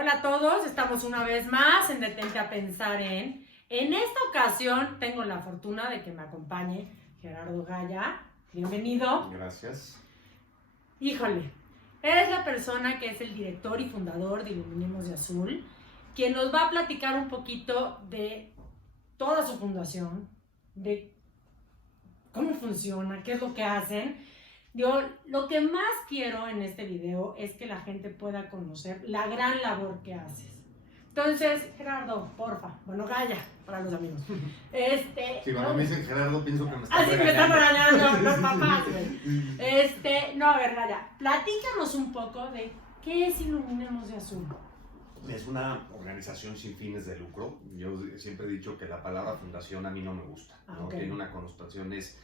Hola a todos, estamos una vez más en Detente a Pensar en. En esta ocasión tengo la fortuna de que me acompañe Gerardo Gaya. Bienvenido. Gracias. Híjole, es la persona que es el director y fundador de Iluminemos de Azul, quien nos va a platicar un poquito de toda su fundación, de cómo funciona, qué es lo que hacen. Yo lo que más quiero en este video es que la gente pueda conocer la gran labor que haces. Entonces, Gerardo, porfa, bueno, Gaya, para los amigos. Sí, cuando me dicen Gerardo pienso que me están Así me están regañando. regañando los papás, güey. No, a ver, Gaya, platícanos un poco de qué es Iluminemos de Azul. Es una organización sin fines de lucro. Yo siempre he dicho que la palabra fundación a mí no me gusta, ¿no? Okay. Tiene una connotación, es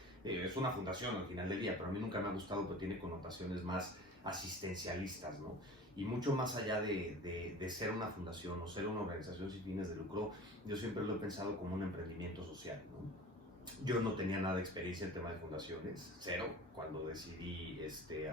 una fundación al final del día, pero a mí nunca me ha gustado porque tiene connotaciones más asistencialistas, ¿no? Y mucho más allá de ser una fundación o ser una organización sin fines de lucro, yo siempre lo he pensado como un emprendimiento social, ¿no? Yo no tenía nada de experiencia en tema de fundaciones, cero, cuando decidí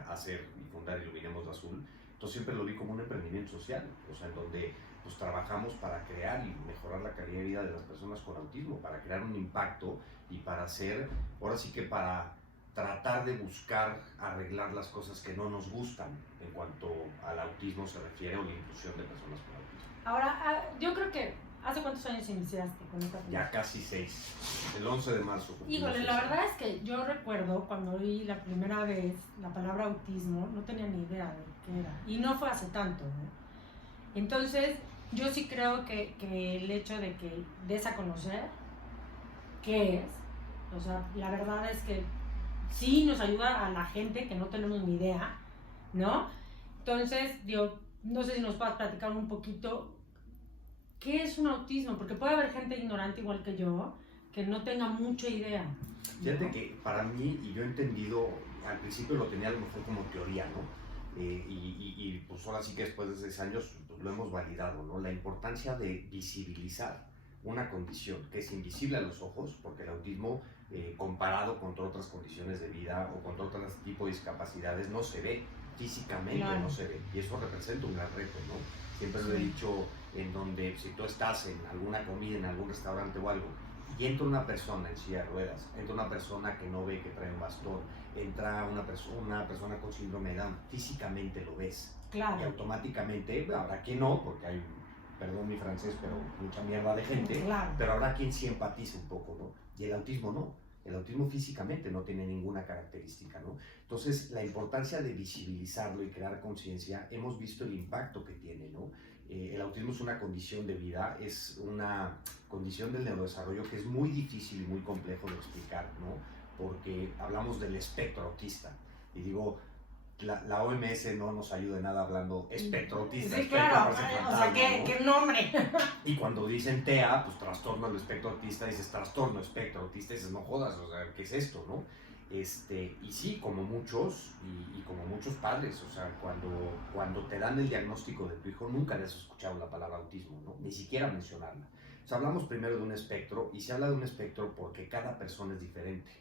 hacer y fundar Iluminemos de Azul. Entonces siempre lo vi como un emprendimiento social, o sea, en donde pues trabajamos para crear y mejorar la calidad de vida de las personas con autismo, para crear un impacto y para hacer, ahora sí que para tratar de buscar arreglar las cosas que no nos gustan en cuanto al autismo se refiere o la inclusión de personas con autismo. Ahora, yo creo que, ¿hace cuántos años iniciaste con esta fundación? Ya casi 6, el 11 de marzo. Híjole, la verdad es que yo recuerdo cuando oí la primera vez la palabra autismo, no tenía ni idea de qué era. Y no fue hace tanto, ¿no? Entonces, yo sí creo que el hecho de que des a conocer qué es, o sea, la verdad es que sí nos ayuda a la gente que no tenemos ni idea, ¿no? Entonces, yo no sé si nos puedas platicar un poquito qué es un autismo, porque puede haber gente ignorante igual que yo, que no tenga mucha idea. Fíjate que para mí, y yo he entendido, al principio lo tenía a lo mejor como teoría, ¿no? Y pues ahora sí que después de 6 años pues, lo hemos validado, ¿no? La importancia de visibilizar una condición que es invisible a los ojos, porque el autismo, comparado con otras condiciones de vida o con otro tipo de discapacidades, no se ve, físicamente Claro. no se ve, y eso representa un gran reto, ¿no? Siempre lo he dicho, en donde si tú estás en alguna comida, en algún restaurante o algo, y entra una persona en silla de ruedas, entra una persona que no ve, que trae un bastón, entra una persona con síndrome de Down, físicamente lo ves. Claro. Y automáticamente, habrá quien no, porque hay, perdón mi francés, pero mucha mierda de gente, claro. Pero habrá quien sí empatiza un poco, ¿no? Y el autismo no. El autismo físicamente no tiene ninguna característica, ¿no? Entonces, la importancia de visibilizarlo y crear conciencia, hemos visto el impacto que tiene, ¿no? El autismo es una condición de vida, es una condición del neurodesarrollo que es muy difícil y muy complejo de explicar, ¿no? Porque hablamos del espectro autista. Y digo, la OMS no nos ayuda en nada hablando espectro autista. Sí, espectro claro, frontal, o sea, ¿qué nombre? Y cuando dicen TEA, pues trastorno del espectro autista, dices trastorno espectro autista, dices no jodas, o sea, ¿qué es esto, no? Y sí, como muchos, y como muchos padres, o sea, cuando te dan el diagnóstico de tu hijo, nunca les has escuchado la palabra autismo, ¿no? Ni siquiera mencionarla. O sea, hablamos primero de un espectro, y se habla de un espectro porque cada persona es diferente.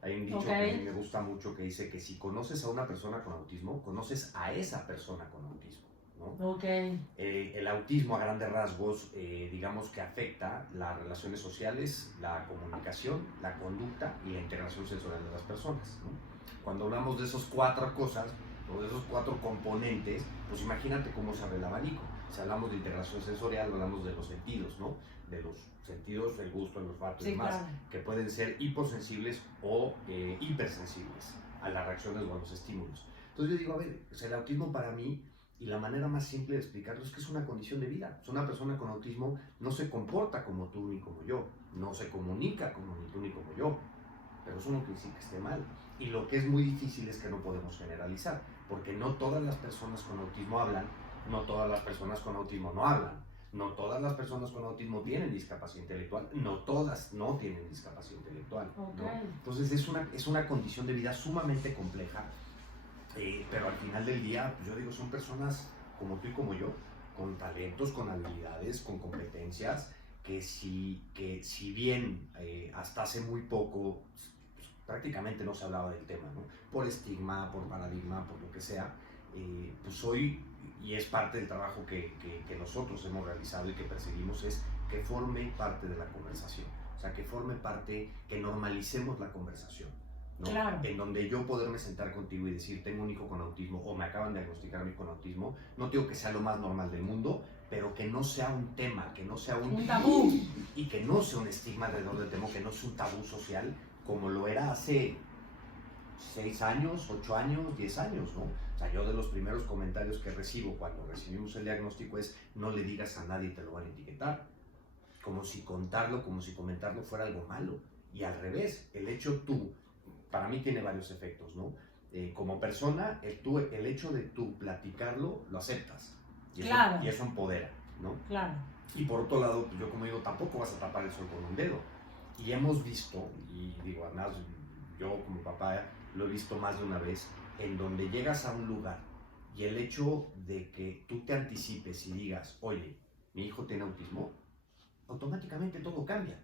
Hay un dicho que a mí me gusta mucho que dice que si conoces a una persona con autismo, conoces a esa persona con autismo, ¿no? Okay. El autismo a grandes rasgos, digamos que afecta las relaciones sociales, la comunicación, la conducta y la integración sensorial de las personas, ¿no? Cuando hablamos de esas 4 cosas, o de esos 4 componentes, pues imagínate cómo se abre el abanico. Si hablamos de integración sensorial, hablamos de los sentidos, ¿no? De los sentidos, el gusto, el olfato y demás, claro, que pueden ser hiposensibles o hipersensibles a las reacciones o a los estímulos. Entonces yo digo, a ver, o sea, el autismo para mí, y la manera más simple de explicarlo es que es una condición de vida. O sea, una persona con autismo no se comporta como tú ni como yo, no se comunica como ni tú ni como yo, pero eso no quiere decir que esté mal. Y lo que es muy difícil es que no podemos generalizar, porque no todas las personas con autismo hablan, no todas las personas con autismo no hablan, no todas las personas con autismo tienen discapacidad intelectual, no todas no tienen discapacidad intelectual, ¿no? Entonces es una condición de vida sumamente compleja. Pero al final del día, pues yo digo, son personas como tú y como yo, con talentos, con habilidades, con competencias, que si bien hasta hace muy poco pues, prácticamente no se hablaba del tema, ¿no? Por estigma, por paradigma, por lo que sea, pues hoy, y es parte del trabajo que nosotros hemos realizado y que perseguimos, es que forme parte de la conversación. O sea, que forme parte, que normalicemos la conversación, ¿no? Claro. En donde yo poderme sentar contigo y decir, tengo un hijo con autismo o me acaban de diagnosticar a mí con autismo, no digo que sea lo más normal del mundo, pero que no sea un tema, que no sea un tabú. Y que no sea un estigma alrededor del tema, que no sea un tabú social como lo era hace 6 años, 8 años, 10 años, ¿no? O sea, yo de los primeros comentarios que recibo cuando recibimos el diagnóstico es, no le digas a nadie, te lo van a etiquetar. Como si contarlo, como si comentarlo fuera algo malo. Y al revés, el hecho para mí tiene varios efectos, ¿no? Como persona, el hecho de tú platicarlo, lo aceptas. Claro. Y eso empodera, ¿no? Claro. Y por otro lado, pues yo como digo, tampoco vas a tapar el sol con un dedo. Y hemos visto, y digo, además, yo como papá lo he visto más de una vez, en donde llegas a un lugar y el hecho de que tú te anticipes y digas, oye, mi hijo tiene autismo, automáticamente todo cambia.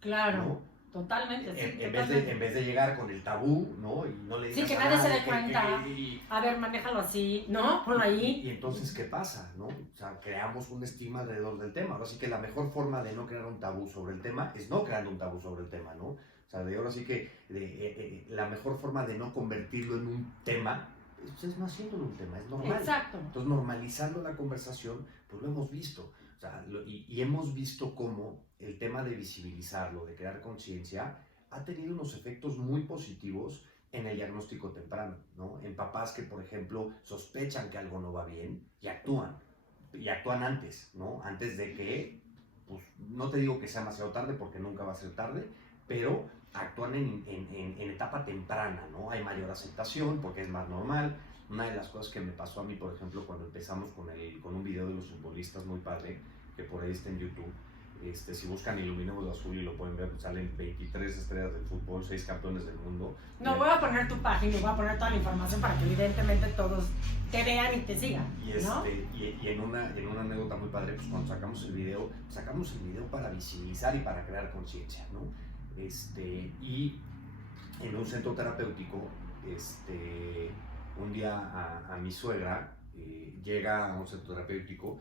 Claro, ¿no? Totalmente, sí. En vez de llegar con el tabú, ¿no? Y no le digas sí, que nadie se dé cuenta. A ver, manéjalo así, ¿no? Ponlo ahí. Y entonces, ¿qué pasa? ¿No? O sea, creamos un estigma alrededor del tema. Ahora sí que la mejor forma de no crear un tabú sobre el tema es no crear un tabú sobre el tema, ¿no? O sea, ahora sí que la mejor forma de no convertirlo en un tema es no haciéndolo un tema, es normal. Exacto. Entonces, normalizando la conversación, pues lo hemos visto. O sea, y hemos visto cómo el tema de visibilizarlo, de crear conciencia, ha tenido unos efectos muy positivos en el diagnóstico temprano, ¿no? En papás que, por ejemplo, sospechan que algo no va bien y actúan antes, ¿no? Antes de que, pues, no te digo que sea demasiado tarde porque nunca va a ser tarde, pero actúan en etapa temprana, ¿no? Hay mayor aceptación porque es más normal. Una de las cosas que me pasó a mí, por ejemplo, cuando empezamos con un video de los futbolistas muy padre, que por ahí está en YouTube, si buscan Iluminemos de Azul y lo pueden ver, pues salen 23 estrellas del fútbol, 6 campeones del mundo. No, voy a poner tu página y voy a poner toda la información para que evidentemente todos te vean y te sigan, ¿no? Y en una anécdota muy padre, pues cuando sacamos el video para visibilizar y para crear conciencia, ¿no? Y en un centro terapéutico, un día a mi suegra llega a un centro terapéutico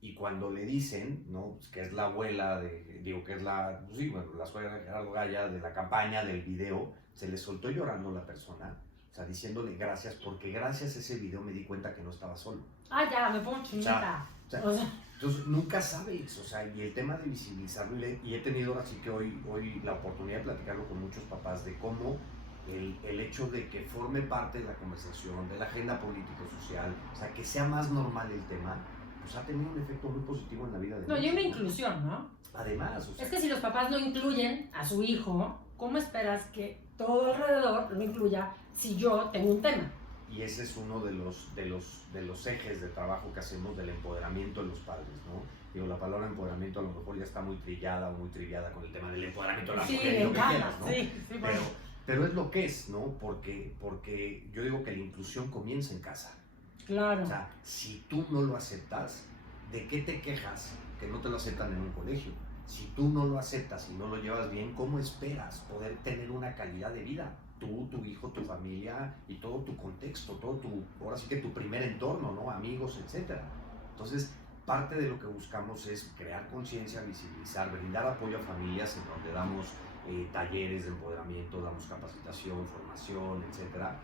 y cuando le dicen, ¿no? Pues que es la abuela, que es la suegra de Gerardo Gaya, de la campaña, del video, se le soltó llorando la persona, o sea, diciéndole gracias, porque gracias a ese video me di cuenta que no estaba solo. Ah, ya, me pongo chinita. Entonces, nunca sabes, o sea, y el tema de visibilizarlo, y he tenido así que hoy la oportunidad de platicarlo con muchos papás de cómo el hecho de que forme parte de la conversación, de la agenda político-social, o sea, que sea más normal el tema, pues ha tenido un efecto muy positivo en la vida de no, y una inclusión, ¿no? Además, o sea, es que si los papás no incluyen a su hijo, ¿cómo esperas que todo alrededor lo incluya si yo tengo un tema? Y ese es uno de los ejes de trabajo que hacemos del empoderamiento de los padres, ¿no? Digo, la palabra empoderamiento a lo mejor ya está muy trillada o muy triviada con el tema del empoderamiento de la mujer, lo que quieras, ¿no? Sí, bueno. Pero es lo que es, ¿no? Porque yo digo que la inclusión comienza en casa. Claro. O sea, si tú no lo aceptas, ¿de qué te quejas que no te lo aceptan en un colegio? Si tú no lo aceptas y no lo llevas bien, ¿cómo esperas poder tener una calidad de vida? Tú, tu hijo, tu familia y todo tu contexto, ahora sí que tu primer entorno, ¿no? Amigos, etcétera. Entonces, parte de lo que buscamos es crear conciencia, visibilizar, brindar apoyo a familias en donde damos talleres de empoderamiento, damos capacitación, formación, etcétera.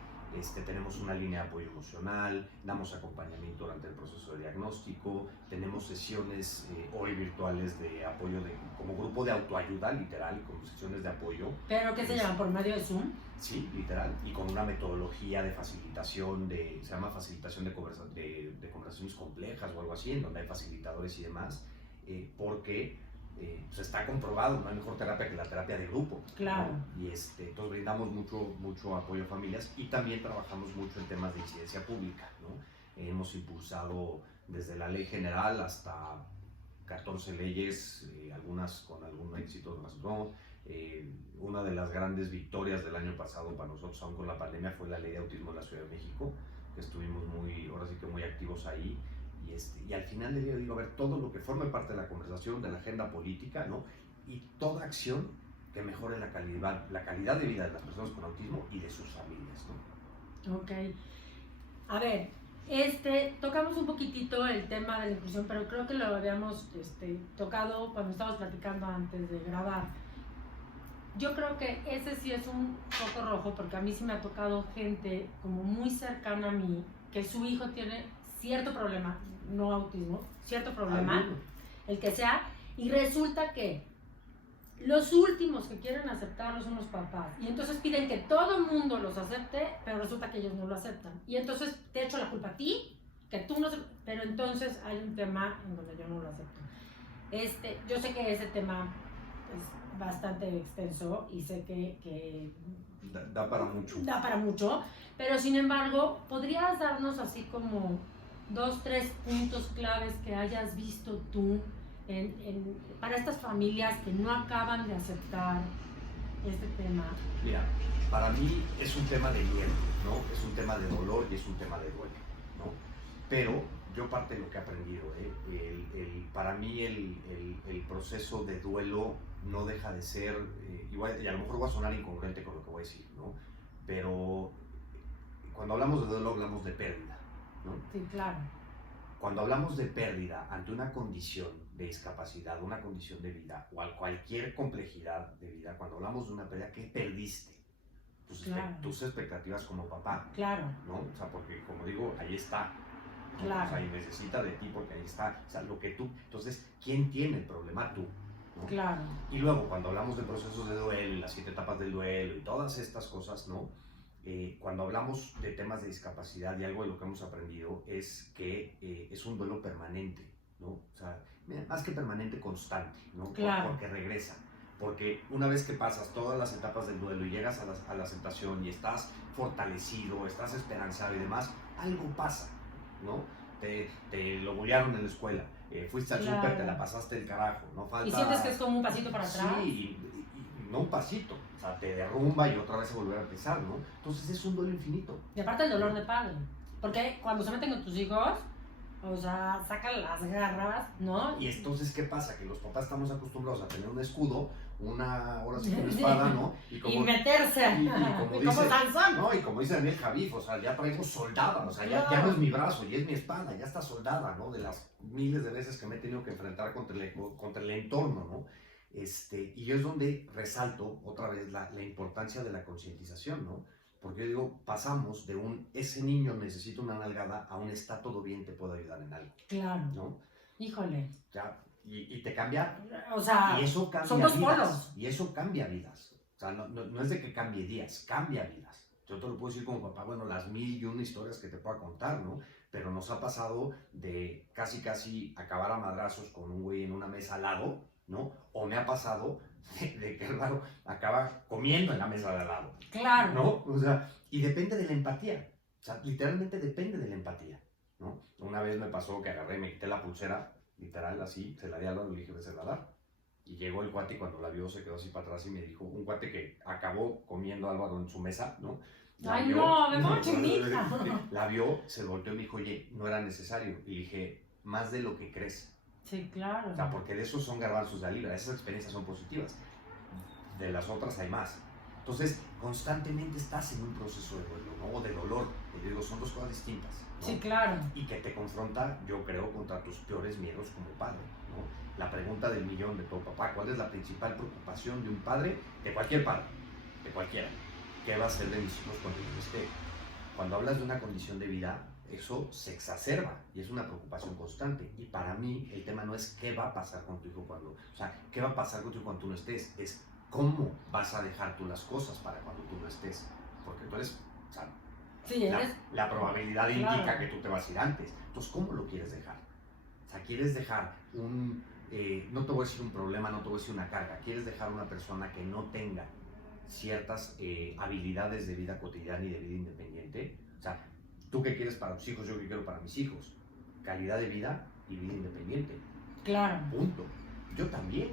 Tenemos una línea de apoyo emocional, damos acompañamiento durante el proceso de diagnóstico, tenemos sesiones hoy virtuales de apoyo como grupo de autoayuda, literal, como sesiones de apoyo. ¿Pero qué se llama? ¿Por medio de Zoom? Sí, literal, y con una metodología de facilitación, se llama facilitación de conversaciones complejas o algo así, en donde hay facilitadores y demás, porque pues está comprobado, no hay mejor terapia que la terapia de grupo. Claro. ¿no? Y entonces brindamos mucho apoyo a familias y también trabajamos mucho en temas de incidencia pública, ¿no? Hemos impulsado desde la ley general hasta 14 leyes, algunas con algún éxito, otras no. Una de las grandes victorias del año pasado para nosotros, aún con la pandemia, fue la ley de autismo en la Ciudad de México, que estuvimos ahora sí que muy activos ahí. Y al final del día digo, a ver, todo lo que forme parte de la conversación, de la agenda política, ¿no? Y toda acción que mejore la calidad de vida de las personas con autismo y de sus familias, ¿no? Ok. A ver, tocamos un poquitito el tema de la inclusión, pero creo que lo habíamos tocado cuando estábamos platicando antes de grabar. Yo creo que ese sí es un foco rojo, porque a mí sí me ha tocado gente como muy cercana a mí, que su hijo tiene cierto problema, no autismo, cierto problema, el que sea, y resulta que los últimos que quieren aceptarlo son los papás. Y entonces piden que todo el mundo los acepte, pero resulta que ellos no lo aceptan. Y entonces te echo la culpa a ti, que tú no... Pero entonces hay un tema en donde yo no lo acepto. Yo sé que ese tema es bastante extenso y sé que da para mucho. Da para mucho, pero sin embargo, ¿podrías darnos así como 2, 3 puntos claves que hayas visto tú para estas familias que no acaban de aceptar este tema? Mira, para mí es un tema de miedo, ¿no? Es un tema de dolor y es un tema de duelo, ¿no? Pero yo parte de lo que he aprendido, para mí el proceso de duelo no deja de ser, igual, y a lo mejor va a sonar incongruente con lo que voy a decir, ¿no? Pero cuando hablamos de duelo hablamos de pérdida, ¿no? Sí, claro. Cuando hablamos de pérdida ante una condición de discapacidad, una condición de vida o cualquier complejidad de vida, cuando hablamos de una pérdida, ¿qué perdiste? Claro. Tus expectativas como papá. Claro. ¿No? O sea, porque como digo, ahí está. ¿No? Claro. O sea, y necesita de ti porque ahí está. O sea, lo que tú. Entonces, ¿quién tiene el problema? Tú. ¿No? Claro. Y luego, cuando hablamos de procesos de duelo y las 7 etapas del duelo y todas estas cosas, ¿no? Cuando hablamos de temas de discapacidad y algo de lo que hemos aprendido es que es un duelo permanente, ¿no? O sea, más que permanente, constante, ¿no? Claro. Porque regresa. Porque una vez que pasas todas las etapas del duelo y llegas a la aceptación y estás fortalecido, estás esperanzado y demás, algo pasa, ¿no? Te lo bullearon en la escuela, fuiste al súper, te la pasaste el carajo, no falta... ¿Y sientes que es como un pasito para atrás? Sí, y no un pasito, o sea, te derrumba y otra vez se vuelve a empezar, ¿no? Entonces es un duelo infinito. Y aparte el dolor de padre, porque cuando se meten con tus hijos, o sea, sacan las garras, ¿no? Y entonces, ¿qué pasa? Que los papás estamos acostumbrados a tener un escudo, ahora sí, una espada, ¿no? Y meterse, como Sansón. No, y como dice Daniel Javif, o sea, ya traigo soldada, o sea, ya no es mi brazo, ya es mi espada, ya está soldada, ¿no? De las miles de veces que me he tenido que enfrentar contra el entorno, ¿no? Y yo es donde resalto otra vez la importancia de la concientización, ¿no? Porque yo digo, pasamos de ese niño necesita una nalgada a un está todo bien, te puedo ayudar en algo. Claro. ¿No? Híjole. Ya, y te cambia. O sea, y eso cambia son dos vidas. polos. Y eso cambia vidas. O sea, no es de que cambie días, cambia vidas. Yo te lo puedo decir como papá, bueno, las 1001 historias que te pueda contar, ¿no? Pero nos ha pasado de casi acabar a madrazos con un güey en una mesa al lado, ¿no? O me ha pasado de que, claro, acaba comiendo en la mesa de al lado. Claro. ¿No? O sea, y depende de la empatía. O sea, literalmente depende de la empatía, ¿no? Una vez me pasó que agarré y me quité la pulsera, literal, así, se la di a Álvaro y le dije, vete a dar. Y llegó el cuate y cuando la vio se quedó así para atrás y me dijo, un cuate que acabó comiendo a Álvaro en su mesa, ¿no? Ay, no, me pongo chinita. La vio, se volteó y me dijo, oye, no era necesario. Y le dije, más de lo que crees. Sí, claro. O sea, porque de esos son garbanzos de la libra, esas experiencias son positivas. De las otras hay más. Entonces, constantemente estás en un proceso de duelo, ¿no? O de dolor. Yo digo, son dos cosas distintas, ¿no? Sí, claro. Y que te confronta, yo creo, contra tus peores miedos como padre, ¿no? La pregunta del millón de todo papá, ¿cuál es la principal preocupación de un padre? De cualquier padre, de cualquiera. ¿Qué va a hacer de mis hijos cuando yo esté? Cuando hablas de una condición de vida, eso se exacerba y es una preocupación constante. Y para mí, el tema no es qué va a pasar con tu hijo cuando... O sea, qué va a pasar con tu hijo cuando tú no estés, es ¿cómo vas a dejar tú las cosas para cuando tú no estés? Porque tú eres, o sea, sí, la probabilidad indica que tú te vas a ir antes. Entonces, ¿cómo lo quieres dejar? O sea, ¿quieres dejar no te voy a decir un problema, no te voy a decir una carga, quieres dejar una persona que no tenga ciertas habilidades de vida cotidiana y de vida independiente? O sea, ¿tú qué quieres para tus hijos? Yo qué quiero para mis hijos. Calidad de vida y vida independiente. Claro. Punto. Yo también.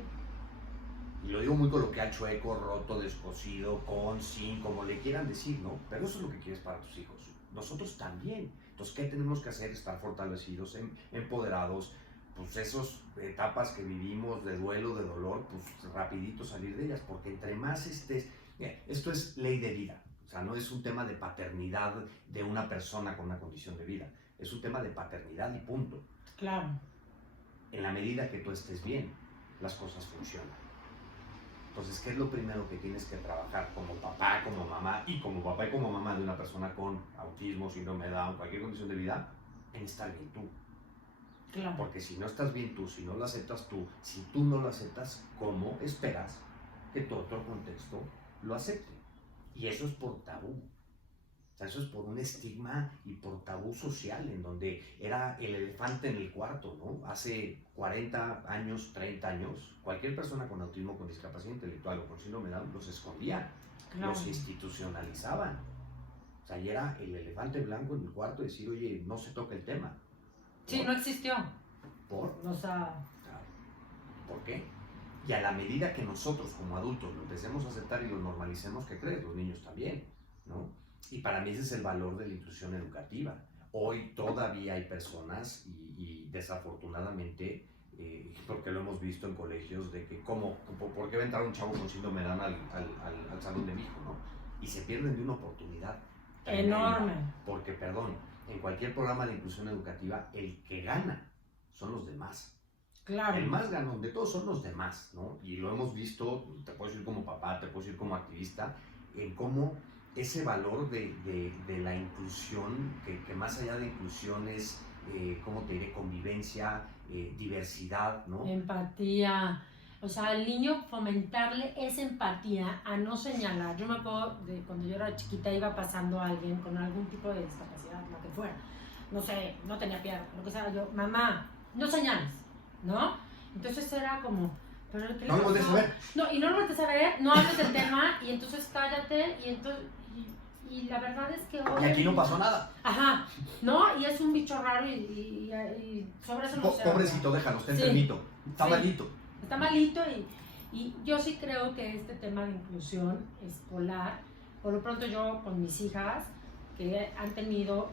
Y lo digo muy coloquial, chueco, roto, descosido, con, sin, como le quieran decir, ¿no? Pero eso es lo que quieres para tus hijos. Nosotros también. Entonces, ¿qué tenemos que hacer? Estar fortalecidos, empoderados, pues esas etapas que vivimos de duelo, de dolor, pues rapidito salir de ellas, porque entre más estés... Mira, esto es ley de vida. O sea, no es un tema de paternidad de una persona con una condición de vida. Es un tema de paternidad y punto. Claro. En la medida que tú estés bien, las cosas funcionan. Entonces, ¿qué es lo primero que tienes que trabajar como papá, como mamá y como papá y como mamá de una persona con autismo, síndrome de Down, cualquier condición de vida? En estar bien tú. Claro. Porque si no estás bien tú, si no lo aceptas tú, si tú no lo aceptas, ¿cómo esperas que tu otro contexto lo acepte? Y eso es por tabú. O sea, eso es por un estigma y por tabú social, en donde era el elefante en el cuarto, ¿no? Hace 40 años, 30 años, cualquier persona con autismo, con discapacidad intelectual o con síndrome de Down los escondía, Claro. los institucionalizaban. O sea, y era el elefante blanco en el cuarto y decir, oye, no se toca el tema. Sí, no existió. ¿Por? O sea, ¿Por qué? Y a la medida que nosotros como adultos lo empecemos a aceptar y lo normalicemos, ¿qué crees? Los niños también, ¿no? Y para mí ese es el valor de la inclusión educativa. Hoy todavía hay personas y desafortunadamente, porque lo hemos visto en colegios, de que ¿por qué va a entrar un chavo con síndrome de Down al salón de mi hijo, ¿no? Y se pierden de una oportunidad enorme. Porque, perdón, en cualquier programa de inclusión educativa, el que gana son los demás. Claro. El más ganón de todos son los demás, ¿no? Y lo hemos visto, te puedo decir como papá, te puedo decir como activista, en cómo ese valor de la inclusión, que más allá de inclusión es, ¿cómo te diré? Convivencia, diversidad, ¿no? Empatía. O sea, al niño fomentarle esa empatía a no señalar. Yo me acuerdo de cuando yo era chiquita, iba pasando a alguien con algún tipo de discapacidad, lo que fuera. No sé, no tenía pierna, lo que sea. Yo, mamá, no señales, ¿no? Entonces era como, pero ¿qué le No lo voltees a ver. No, y no lo voltees a ver, no hables del tema, y entonces cállate, y entonces... Y la verdad es que hoy... Y aquí no pasó nada. Ajá, ¿no? Y es un bicho raro y sobre eso no se habla. Pobrecito, déjalo, está Sí. enfermito, está Sí. malito. Está malito y yo sí creo que este tema de inclusión escolar, por lo pronto yo con mis hijas, que han tenido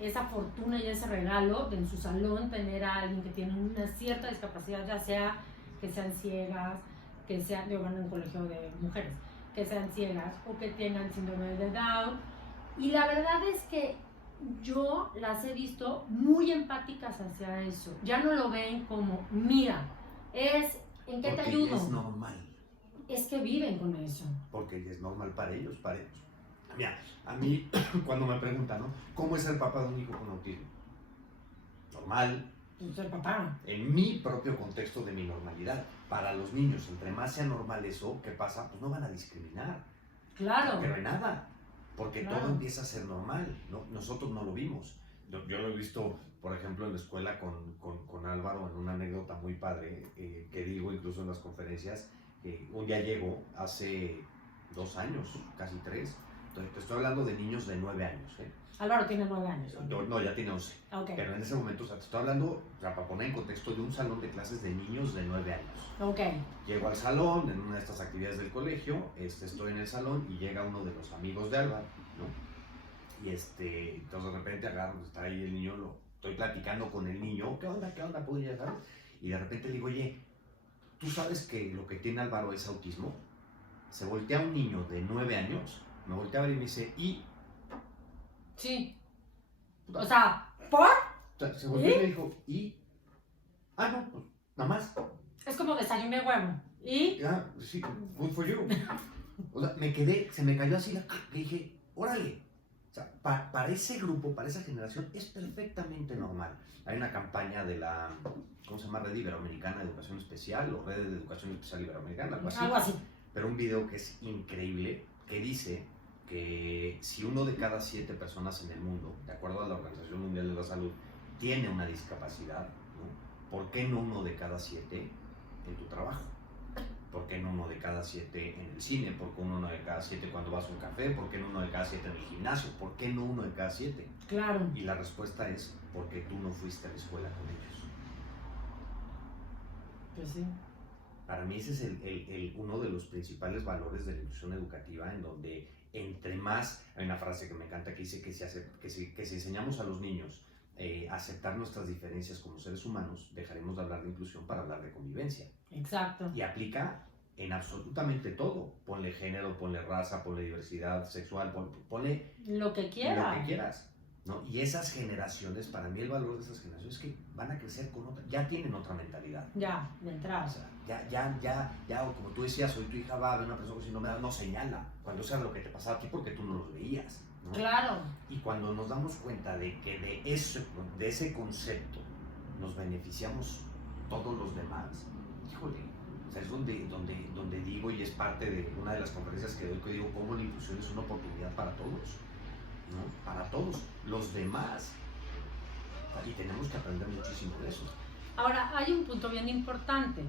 esa fortuna y ese regalo de en su salón tener a alguien que tiene una cierta discapacidad, ya sea que sean ciegas, que sean, yo van a un colegio de mujeres, que sean ciegas o que tengan síndrome de Down. Y la verdad es que yo las he visto muy empáticas hacia eso. Ya no lo ven como, mira, es ¿en qué te ayudo? Es normal. Es que viven con eso. Porque es normal para ellos, para ellos. Mira, a mí cuando me preguntan, ¿no? ¿Cómo es el papá de un hijo con autismo? Normal. Pues el papá. En mi propio contexto de mi normalidad. Para los niños, entre más sea normal eso, ¿qué pasa? Pues no van a discriminar. Claro. Pero en nada. Porque Claro. todo empieza a ser normal, ¿no? Nosotros no lo vimos. Yo lo he visto, por ejemplo, en la escuela con Álvaro, en una anécdota muy padre, que digo incluso en las conferencias. Un día llego, hace 2 años, casi 3. Entonces, te estoy hablando de niños de 9 años. Álvaro tiene 9 años. No, ya tiene 11. Okay. Pero en ese momento, o sea, te estoy hablando, o sea, para poner en contexto, de un salón de clases de niños de 9 años. Okay. Llego al salón, en una de estas actividades del colegio, estoy en el salón y llega uno de los amigos de Álvaro, ¿no? Y entonces de repente agarro, está ahí el niño, estoy platicando con el niño, ¿qué onda, podría saber? Y de repente le digo, oye, ¿tú sabes que lo que tiene Álvaro es autismo? Se voltea un niño de 9 años, me voltea a ver y me dice, ¿y? Sí. O sea, ¿por? Se volteó y me dijo, ¿y? Ah, no, pues nada más. Es como desayuné huevo. ¿Y? Ya, sí, good for you. O sea, se me cayó así y dije, órale. O sea, para ese grupo, para esa generación, es perfectamente normal. Hay una campaña de la, ¿cómo se llama? Red Iberoamericana de Educación Especial, o Red de Educación Especial Iberoamericana, algo así. Algo así. Pero un video que es increíble, que dice que si 1 de cada 7 personas en el mundo, de acuerdo a la Organización Mundial de la Salud, tiene una discapacidad, ¿no? ¿Por qué no 1 de cada 7 en tu trabajo? ¿Por qué no 1 de cada 7 en el cine? ¿Por qué no 1 de cada 7 cuando vas a un café? ¿Por qué no 1 de cada 7 en el gimnasio? ¿Por qué no 1 de cada 7? Claro. Y la respuesta es porque tú no fuiste a la escuela con ellos. Pues sí. Para mí ese es uno de los principales valores de la inclusión educativa, en donde entre más, hay una frase que me encanta que dice que si enseñamos a los niños a aceptar nuestras diferencias como seres humanos, dejaremos de hablar de inclusión para hablar de convivencia. Exacto. Y aplica en absolutamente todo. Ponle género, ponle raza, ponle diversidad sexual, ponle Lo que quiera. lo que quieras, ¿no? Y esas generaciones, para mí el valor de esas generaciones es que van a crecer con otra, ya tienen otra mentalidad. Ya, de entrada. O sea, ya, como tú decías, hoy tu hija va a ver una persona que si no me da, no señala. Cuando sea lo que te pasaba a ti porque tú no los veías, ¿no? Claro. Y cuando nos damos cuenta de que de ese concepto nos beneficiamos todos los demás, híjole, o sea, es donde digo, y es parte de una de las conferencias que doy, que digo, cómo la inclusión es una oportunidad para todos, ¿no? Para todos los demás. Y tenemos que aprender muchísimo de eso. Ahora, hay un punto bien importante.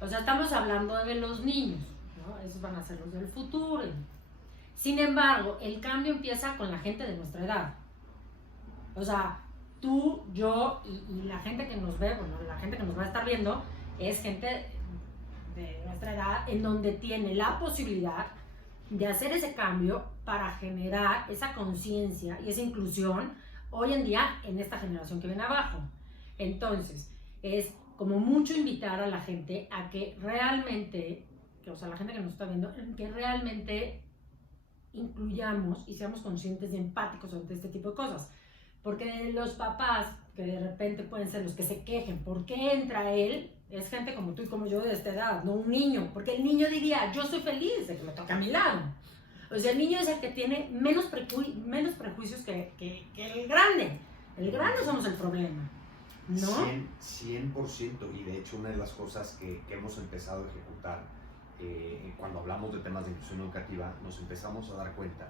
O sea, estamos hablando de los niños, ¿no? Esos van a ser los del futuro. Sin embargo, el cambio empieza con la gente de nuestra edad. O sea, tú, yo y la gente que nos ve, bueno, la gente que nos va a estar viendo, es gente de nuestra edad en donde tiene la posibilidad de hacer ese cambio para generar esa conciencia y esa inclusión hoy en día en esta generación que viene abajo. Entonces, es como mucho invitar a la gente a que realmente, o sea, la gente que nos está viendo, que realmente incluyamos y seamos conscientes y empáticos ante este tipo de cosas. Porque los papás, que de repente pueden ser los que se quejen, ¿por qué entra él? Es gente como tú y como yo de esta edad, no un niño. Porque el niño diría, yo soy feliz de que me toque a mi lado. O sea, el niño es el que tiene menos prejuicios que el grande. El grande somos el problema, ¿no? 100%. Y de hecho una de las cosas que hemos empezado a ejecutar cuando hablamos de temas de inclusión educativa, nos empezamos a dar cuenta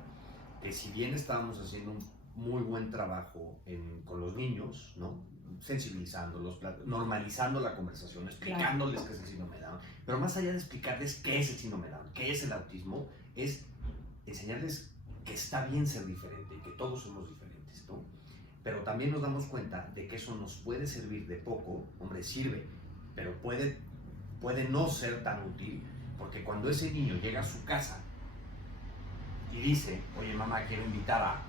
que si bien estábamos haciendo un muy buen trabajo con los niños, ¿no? Sensibilizándolos, normalizando la conversación, explicándoles qué es el síndrome de Down, pero más allá de explicarles qué es el síndrome de Down, qué es el autismo, es enseñarles que está bien ser diferente y que todos somos diferentes, ¿no? Pero también nos damos cuenta de que eso nos puede servir de poco, hombre, sirve, pero puede no ser tan útil, porque cuando ese niño llega a su casa y dice, oye mamá, quiero invitar a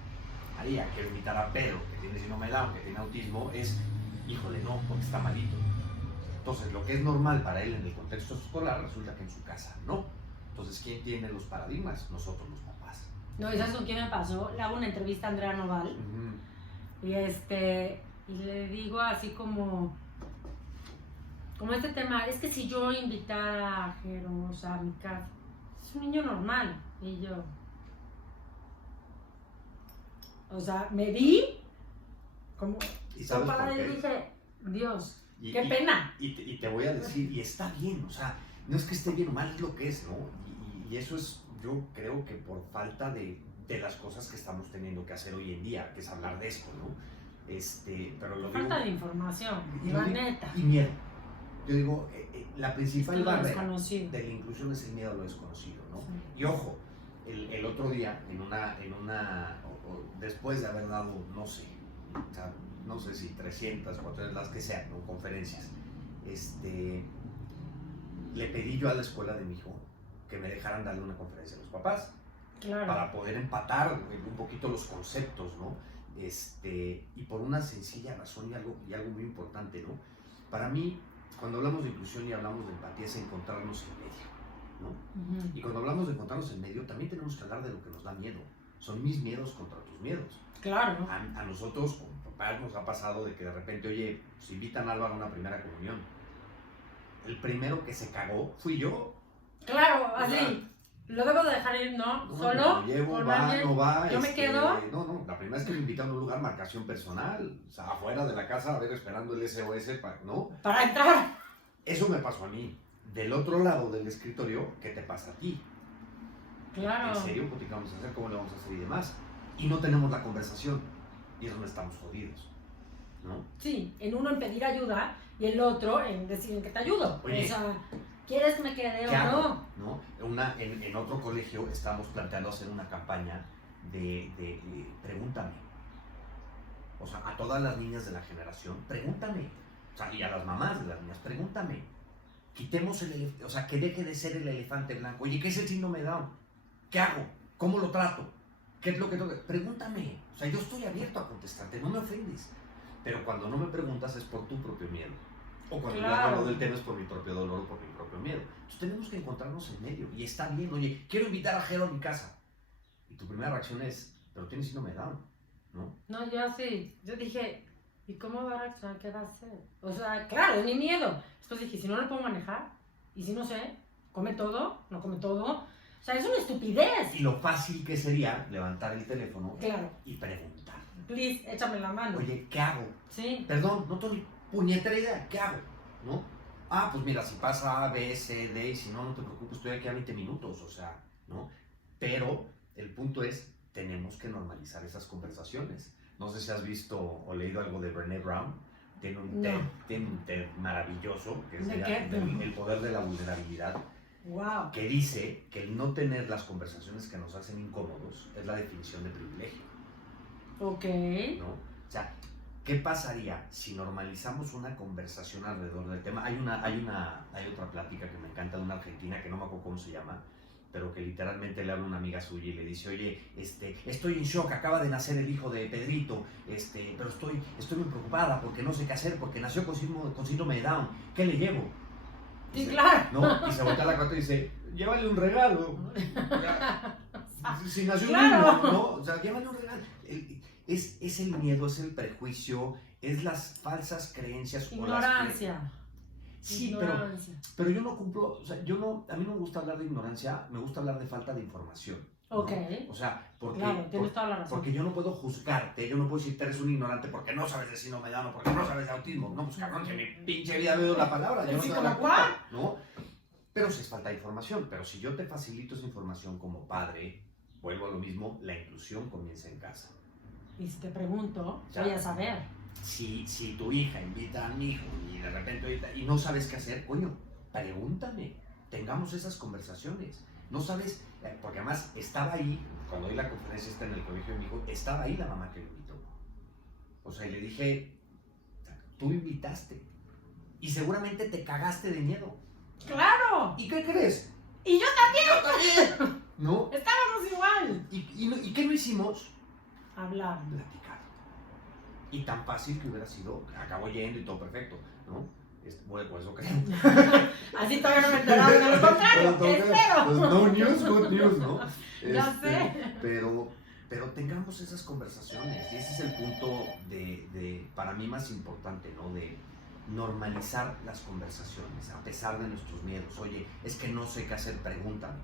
María, quiero invitar a Pedro, que tiene síndrome de Down, que tiene autismo, es, híjole, no, porque está malito. Entonces, lo que es normal para él en el contexto escolar, resulta que en su casa no. Entonces, ¿quién tiene los paradigmas? Nosotros, los papás. No, ¿y sabes con quién me pasó? Le hago una entrevista a Andrea Noval, y le digo así como este tema, es que si yo invitara a Jeros a mi casa, es un niño normal, y yo, o sea, me di como para él, dije, Dios, qué pena. Y te voy a decir, y está bien, o sea, no es que esté bien o mal, es lo que es, ¿no? Y eso es, yo creo que por falta de las cosas que estamos teniendo que hacer hoy en día, que es hablar de esto, ¿no? Pero falta de información, la neta. Y miedo. Yo digo, la principal barrera de la inclusión es el miedo a lo desconocido, ¿no? Sí. Y ojo, el otro día, después de haber dado, no sé, o sea, no sé si 300, 400, las que sean, ¿no? Conferencias, le pedí yo a la escuela de mi hijo que me dejaran darle una conferencia a los papás, claro, para poder empatar un poquito los conceptos, ¿no? Y por una sencilla razón y algo muy importante, ¿no? Para mí, cuando hablamos de inclusión y hablamos de empatía, es encontrarnos en medio, ¿no? Y cuando hablamos de encontrarnos en medio, también tenemos que hablar de lo que nos da miedo. Son mis miedos contra tus miedos. Claro. A nosotros, como papás, nos ha pasado de que de repente, oye, pues invitan a Álvaro a una primera comunión. El primero que se cagó fui yo. Claro, así. Lo debo de dejar ir, ¿no? Solo. Lo llevo, no va. Yo me quedo. No, la primera vez que me invitaron a un lugar, marcación personal. O sea, afuera de la casa, a ver, esperando el SOS, ¿no? Para entrar. Eso me pasó a mí. Del otro lado del escritorio, ¿qué te pasa a ti? Claro. ¿En serio? ¿Qué vamos a hacer? ¿Cómo le vamos a hacer y demás? Y no tenemos la conversación. Y es donde estamos jodidos, ¿no? Sí, en uno en pedir ayuda y el otro en decir en que te ayudo. Oye, o sea, ¿quieres que me quede o no? En otro colegio estamos planteando hacer una campaña de pregúntame. O sea, a todas las niñas de la generación, pregúntame. O sea, y a las mamás de las niñas, pregúntame. Quitemos o sea, que deje de ser el elefante blanco. Oye, ¿qué es el síndrome de Down? ¿Qué hago? ¿Cómo lo trato? ¿Qué es lo que tengo que...? Pregúntame. O sea, yo estoy abierto a contestarte, no me ofendes. Pero cuando no me preguntas es por tu propio miedo. O cuando Claro. yo hablo del tema es por mi propio dolor o por mi propio miedo. Entonces tenemos que encontrarnos en medio. Y está bien, oye, quiero invitar a Jero a mi casa. Y tu primera reacción es, pero tienes síndrome de Down, ¿no? No, yo sí. Yo dije, ¿y cómo va a reaccionar? ¿Qué va a hacer? O sea, claro, es mi miedo. Después dije, si no lo puedo manejar, y si no sé, come todo, no come todo. O sea, es una estupidez. Y lo fácil que sería levantar el teléfono Claro. y preguntar. Please, échame la mano. Oye, ¿qué hago? Sí. Perdón, no tengo ni puñetera idea, ¿qué hago? ¿No? Ah, pues mira, si pasa A, B, C, D, y si no, no te preocupes, estoy aquí a 20 minutos, o sea, ¿no? Pero el punto es, tenemos que normalizar esas conversaciones. No sé si has visto o leído algo de Brené Brown. Tiene un TED maravilloso, que es ¿De qué? el poder de la vulnerabilidad, Wow. que dice que el no tener las conversaciones que nos hacen incómodos es la definición de privilegio, Ok. ¿no? O sea, ¿qué pasaría si normalizamos una conversación alrededor del tema? Hay otra plática que me encanta de una argentina que no me acuerdo cómo se llama, pero que literalmente le habla a una amiga suya y le dice, oye, estoy en shock, acaba de nacer el hijo de Pedrito, pero estoy muy preocupada porque no sé qué hacer, porque nació con síndrome de Down, ¿qué le llevo? Sí, claro. ¿No? Y se voltea a la cuarta y dice, llévale un regalo. Si nació Claro. un niño, ¿no? O sea, llévale un regalo. Es el miedo, es el prejuicio, es las falsas creencias. Ignorancia. Sí, Ignorancia. pero yo no cumplo, o sea, a mí no me gusta hablar de ignorancia, me gusta hablar de falta de información, ¿no? Ok. O sea, Claro, tienes toda la razón. porque yo no puedo juzgarte, yo no puedo decir que eres un ignorante porque no sabes de síndrome de Down o porque no sabes de autismo. No, pues cabrón, que mi pinche vida veo la palabra, yo no Sí, sé como la cuál. culpa, ¿no? Pero si es falta de información, pero si yo te facilito esa información como padre, vuelvo a lo mismo, la inclusión comienza en casa. Y si te pregunto, Ya. voy a saber. Si tu hija invita a mi hijo y de repente ahorita, y no sabes qué hacer, coño, pregúntame, tengamos esas conversaciones. No sabes, porque además estaba ahí, cuando di la conferencia esta en el colegio de mi hijo, estaba ahí la mamá que lo invitó. O sea, y le dije, tú invitaste y seguramente te cagaste de miedo. ¡Claro! ¿Y qué crees? ¡Y yo también! ¿No? estábamos igual! ¿Y qué no hicimos? Hablar. Platicar. Y tan fácil que hubiera sido, acabó yendo y todo perfecto, ¿no? Bueno, pues eso creo. Así todavía no me enteraron de lo contrario. Pues, Espero. no news, good news, ¿no? Ya sé. Pero tengamos esas conversaciones y ese es el punto para mí más importante, ¿no? De normalizar las conversaciones a pesar de nuestros miedos. Oye, es que no sé qué hacer, pregúntame.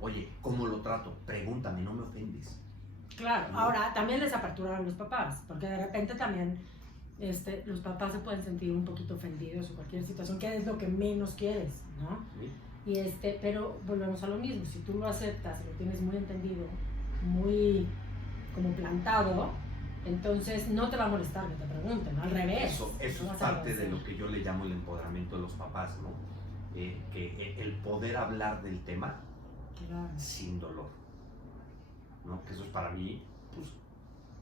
Oye, ¿cómo lo trato? Pregúntame, no me ofendes. Claro, ahora también les aperturar a los papás, porque de repente también los papás se pueden sentir un poquito ofendidos o cualquier situación, que es lo que menos quieres, ¿no? ¿Sí? Y pero volvemos a lo mismo, si tú lo aceptas y lo tienes muy entendido, muy como plantado, entonces no te va a molestar que te pregunten, al revés. Eso es parte de lo que yo le llamo el empoderamiento de los papás, ¿no? Que el poder hablar del tema Claro. sin dolor, ¿no? Que eso es para mí, pues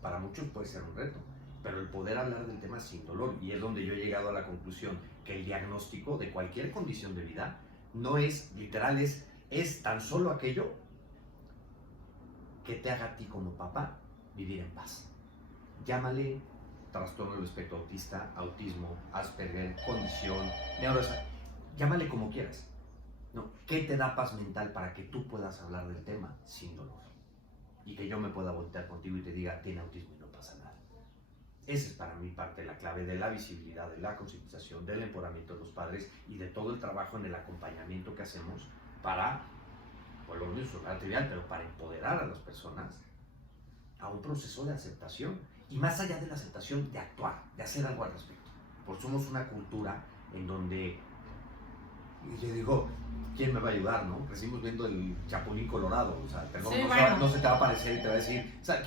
para muchos puede ser un reto, pero el poder hablar del tema sin dolor, y es donde yo he llegado a la conclusión que el diagnóstico de cualquier condición de vida no es literal, es tan solo aquello que te haga a ti como papá vivir en paz. Llámale trastorno del espectro autista, autismo, Asperger, condición, llámale como quieras, ¿no? ¿Qué te da paz mental para que tú puedas hablar del tema sin dolor? Y que yo me pueda voltear contigo y te diga, tiene autismo y no pasa nada. Esa es para mí parte de la clave de la visibilidad, de la concientización, del empoderamiento de los padres y de todo el trabajo en el acompañamiento que hacemos para, por lo menos sonar trivial, pero para empoderar a las personas a un proceso de aceptación. Y más allá de la aceptación, de actuar, de hacer algo al respecto. Porque somos una cultura en donde, y yo digo, ¿quién me va a ayudar, no? Crecimos viendo el Chapulín Colorado, o sea, perdón, Sí, no se te va a aparecer y te va a decir, o sea,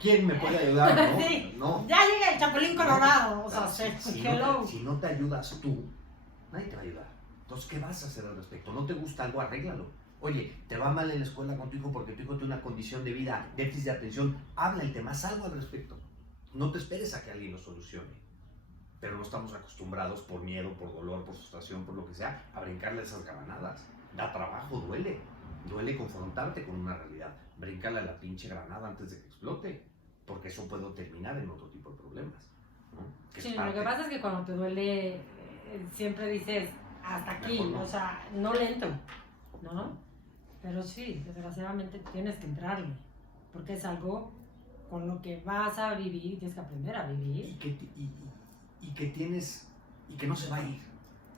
¿quién me puede ayudar, no? Sí. No. Ya llega el Chapulín Colorado, o sea, hello. Si no te ayudas tú, nadie te va a ayudar. Entonces, ¿qué vas a hacer al respecto? ¿No te gusta algo? Arréglalo. Oye, te va mal en la escuela con tu hijo porque tu hijo tiene una condición de vida, déficit de atención, habla el tema, haz algo al respecto. No te esperes a que alguien lo solucione. Pero no estamos acostumbrados por miedo, por dolor, por frustración, por lo que sea, a brincarle esas granadadas. Da trabajo, duele. Duele confrontarte con una realidad. Bríncale a la pinche granada antes de que explote, porque eso puede terminar en otro tipo de problemas, ¿no? Sí, lo que pasa es que cuando te duele siempre dices, hasta aquí, Mejor no. o sea, no lento, ¿no? Pero sí, desgraciadamente tienes que entrarle, porque es algo con lo que vas a vivir y tienes que aprender a vivir. Y que tienes, y que no se va a ir.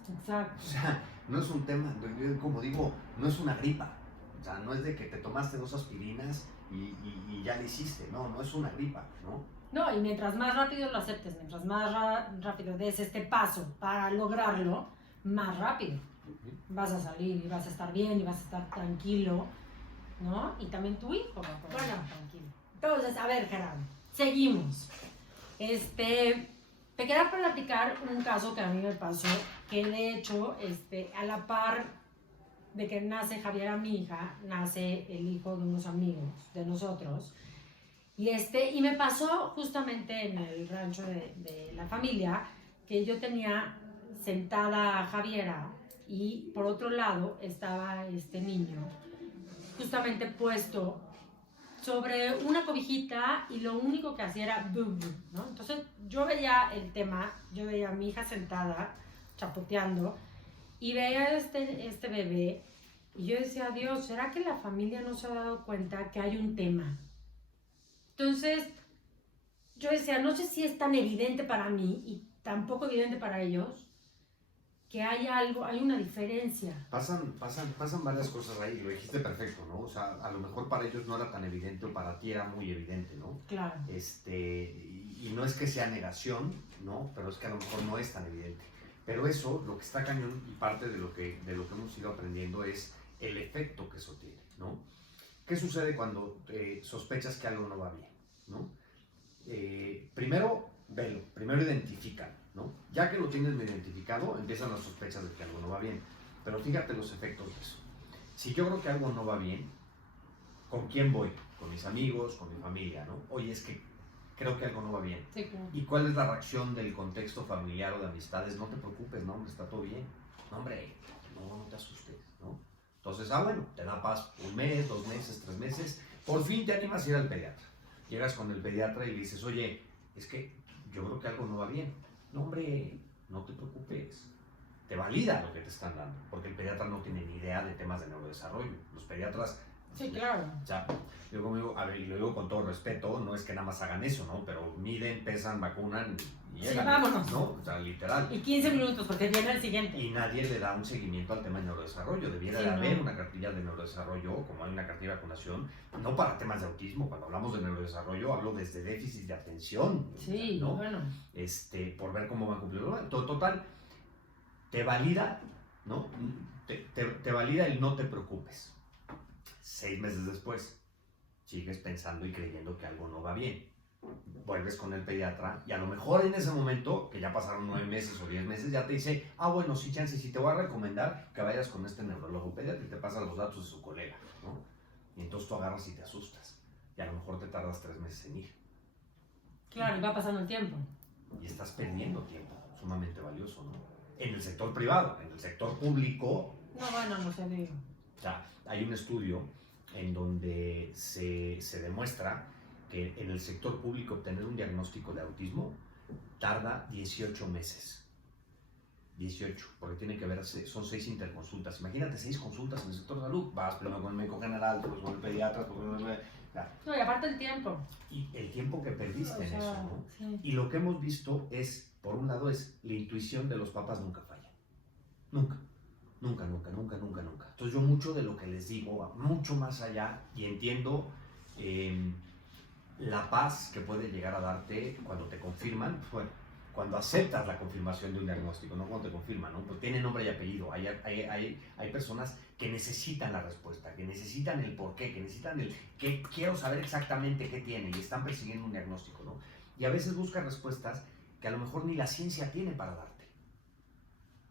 Exacto. O sea, no es un tema, como digo, no es una gripa. O sea, no es de que te tomaste 2 aspirinas y ya le hiciste. No es una gripa, ¿no? No, y mientras más rápido lo aceptes, mientras más rápido des este paso para lograrlo, más rápido vas a salir y vas a estar bien y vas a estar tranquilo, ¿no? Y también tu hijo va a poder estar tranquilo. Entonces, a ver, Gerardo, seguimos. Te quería platicar un caso que a mí me pasó, que de hecho, a la par de que nace Javiera, mi hija, nace el hijo de unos amigos de nosotros. Y me pasó justamente en el rancho de la familia, que yo tenía sentada a Javiera y por otro lado estaba este niño justamente puesto sobre una cobijita y lo único que hacía era bum, bum, ¿no? Entonces yo veía el tema, yo veía a mi hija sentada chapoteando y veía este bebé y yo decía, Dios, ¿será que la familia no se ha dado cuenta que hay un tema? Entonces yo decía, no sé si es tan evidente para mí y tampoco evidente para ellos, que hay algo, hay una diferencia. Pasan varias cosas ahí, lo dijiste perfecto, ¿no? O sea, a lo mejor para ellos no era tan evidente o para ti era muy evidente, ¿no? Claro. Y no es que sea negación, ¿no? Pero es que a lo mejor no es tan evidente. Pero eso, lo que está cañón y parte de lo que hemos ido aprendiendo es el efecto que eso tiene, ¿no? ¿Qué sucede cuando sospechas que algo no va bien, ¿no? Primero, velo, primero identifícalo, ¿no? Ya que lo tienes identificado, empiezan las sospechas de que algo no va bien. Pero fíjate los efectos de eso. Si yo creo que algo no va bien, ¿con quién voy? Con mis amigos, con mi familia, ¿no? Oye, es que creo que algo no va bien. Sí, claro. ¿Y cuál es la reacción del contexto familiar o de amistades? No te preocupes, no, hombre, está todo bien. No, hombre, no te asustes, ¿no? Entonces, bueno, te da paz 1 mes, 2 meses, 3 meses. Por fin te animas a ir al pediatra. Llegas con el pediatra y le dices, oye, es que yo creo que algo no va bien. No, hombre, no te preocupes. Te valida lo que te están dando, porque el pediatra no tiene ni idea de temas de neurodesarrollo. Los pediatras... Sí, claro. O sea, yo como digo, a ver, y lo digo con todo respeto, no es que nada más hagan eso, ¿no? Pero miden, pesan, vacunan y llegan, sí, vámonos, ¿no? O sea, literal. Y 15 minutos, porque viene el siguiente. Y nadie le da un seguimiento al tema de neurodesarrollo. Debiera de haber una cartilla de neurodesarrollo, como hay una cartilla de vacunación, no para temas de autismo. Cuando hablamos de neurodesarrollo, hablo desde déficit de atención. Sí, ¿no? bueno. Por ver cómo van cumpliendo. Total, te valida, ¿no? Te valida el no te preocupes. 6 meses después, sigues pensando y creyendo que algo no va bien. Vuelves con el pediatra y a lo mejor en ese momento, que ya pasaron 9 meses o 10 meses, ya te dice, bueno, sí, chance, sí te voy a recomendar que vayas con este neurólogo pediatra y te pasa los datos de su colega, ¿no? Y entonces tú agarras y te asustas. Y a lo mejor te tardas 3 meses en ir. Claro, y va pasando el tiempo. Y estás perdiendo tiempo, sumamente valioso, ¿no? En el sector privado, en el sector público... No, bueno, no se diga. O sea, hay un estudio en donde se demuestra que en el sector público obtener un diagnóstico de autismo tarda 18 meses. 18, porque tiene que ver, son 6 interconsultas. Imagínate 6 consultas en el sector de salud. Vas primero con el médico general, después con el pediatra, después con el... No, y aparte el tiempo. Y el tiempo que perdiste en eso, ¿no? Sí. Y lo que hemos visto es, por un lado, es la intuición de los papás nunca falla. Nunca. Nunca, nunca, nunca, nunca, nunca. Entonces yo mucho de lo que les digo va mucho más allá y entiendo la paz que puede llegar a darte cuando te confirman, bueno, cuando aceptas la confirmación de un diagnóstico, no cuando te confirman, ¿no? Pues tiene nombre y apellido. Hay personas que necesitan la respuesta, que necesitan el porqué, que necesitan el que quiero saber exactamente qué tiene y están persiguiendo un diagnóstico, ¿no? Y a veces buscan respuestas que a lo mejor ni la ciencia tiene para darte.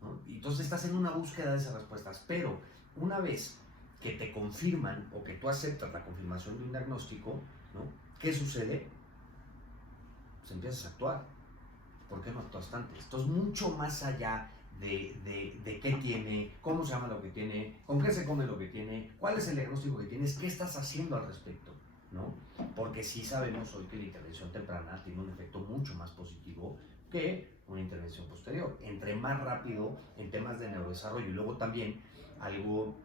¿No? Y entonces estás en una búsqueda de esas respuestas, pero una vez que te confirman o que tú aceptas la confirmación de un diagnóstico, ¿no? ¿Qué sucede? Pues empiezas a actuar. ¿Por qué no actuaste antes? Entonces, mucho más allá de qué tiene, cómo se llama lo que tiene, con qué se come lo que tiene, cuál es el diagnóstico que tienes, qué estás haciendo al respecto, ¿no? Porque sí sabemos hoy que la intervención temprana tiene un efecto mucho más positivo que una intervención posterior. Entre más rápido en temas de neurodesarrollo. Y luego también algo